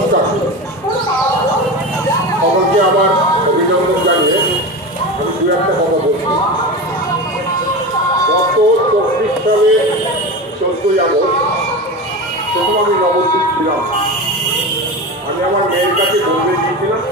নমস্কার সকলকে আমার অভিনন্দন জানিয়ে আমি দু একটা কথা বলছি। গত চব্বিশ সালে চোদ্দই আগস্ট তখন আমি নবদ্বীপ ছিলাম। আমি আমার মেয়ের কাছে বলতে গিয়েছিলাম